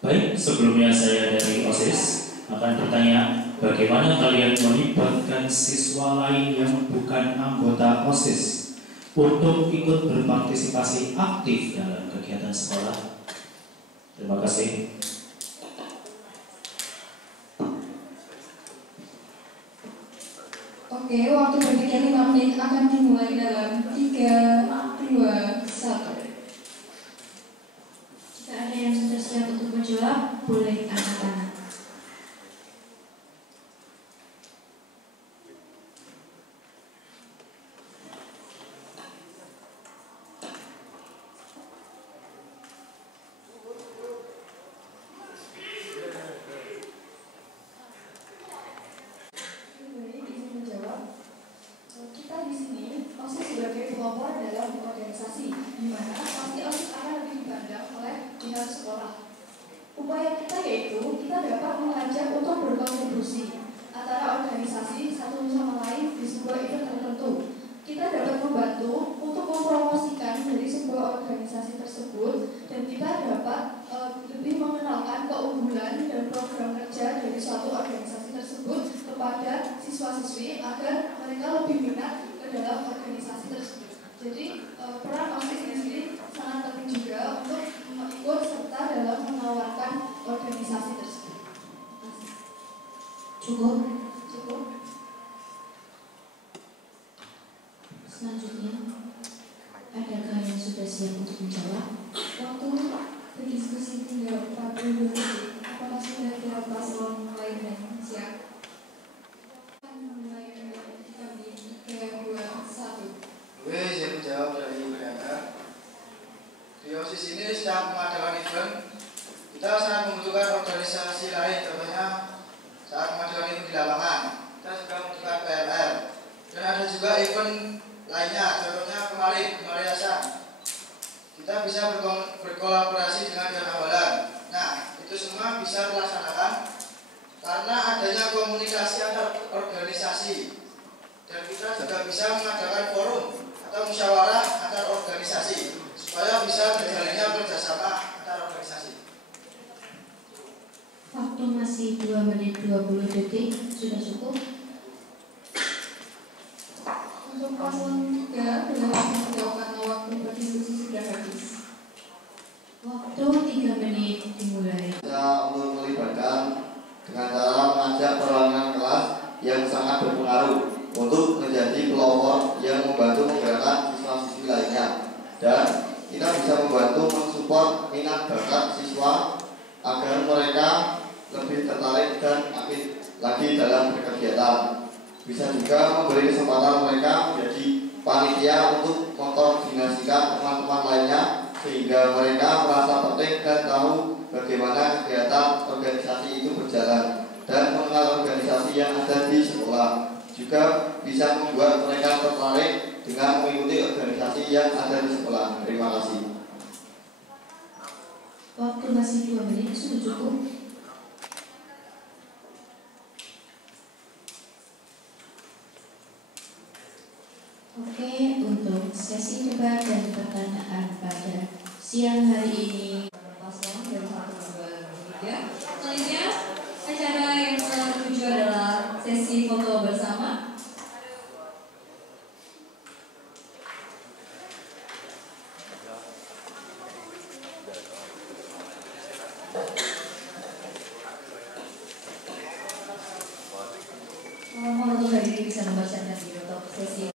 Baik, sebelumnya saya dari OSIS akan bertanya, bagaimana kalian melibatkan siswa lain yang bukan anggota OSIS untuk ikut berpartisipasi aktif dalam kegiatan sekolah? Terima kasih. Oke, waktu berpikir 5 menit akan dimulai dalam 3, 2, 1. Jika ada yang sudah siap untuk menjawab, boleh angkat tangan. Kita di sini OSIS sebagai pelopor dalam organisasi, di mana pasti OSIS akan lebih dipandang oleh pihak sekolah. Upaya kita yaitu kita dapat mengajak untuk berkontribusi antara organisasi satu sama lain di sebuah event tertentu. Kita dapat membantu untuk mempromosikan dari sebuah organisasi tersebut, dan kita dapat lebih mengenalkan keunggulan dan program kerja dari suatu organisasi tersebut kepada siswa-siswi agar mereka mereka lebih minat ke dalam organisasi tersebut. Jadi peran OSIS di sini sangat penting juga untuk ikut serta dalam menawarkan organisasi tersebut. Cukup. Cukup. Selanjutnya, adakah yang sudah siap untuk menjawab? Waktu berdiskusi tinggal 42 detik. Apakah sudah ada paslon lain yang siap? Mulai dari 3 menit, 3, 2, 1. Oke, saya menjawab dari mereka. Di OSIS ini sedang mengadakan event. Kita sangat membutuhkan organisasi lain, contohnya saat mengadakan event di lapangan. Kita juga membutuhkan PLR. Dan ada juga event lainnya, contohnya kemarin yayasan. Kita bisa berkolaborasi dengan Awalan. Nah, itu semua bisa dilaksanakan karena adanya komunikasi antar organisasi. Dan kita juga bisa mengadakan forum atau musyawarah antar organisasi supaya bisa terjalinnya kerjasama antar organisasi. Waktu masih 2 menit 20 detik, sudah cukup? Untuk paslon 3, boleh menjawab karena waktu berdiskusi sudah habis. Waktu 3 menit dimulai. Bisa untuk melibatkan dengan cara mengajak perwakilan kelas yang sangat berpengaruh untuk menjadi pelopor yang membantu menggerakkan siswa-siswi lainnya, dan kita bisa membantu mensupport minat bakat siswa agar mereka lebih tertarik dan aktif lagi dalam berkegiatan. Bisa juga memberi kesempatan mereka menjadi panitia untuk mengkoordinasikan teman-teman lainnya sehingga mereka merasa penting dan tahu bagaimana kegiatan organisasi itu berjalan dan mengenal organisasi yang ada di sekolah. Juga bisa membuat mereka tertarik dengan mengikuti organisasi yang ada di sekolah. Terima kasih. Waktu masih 2 menit, sudah cukup? Oke, untuk sesi debat dan pertanyaan pada siang hari ini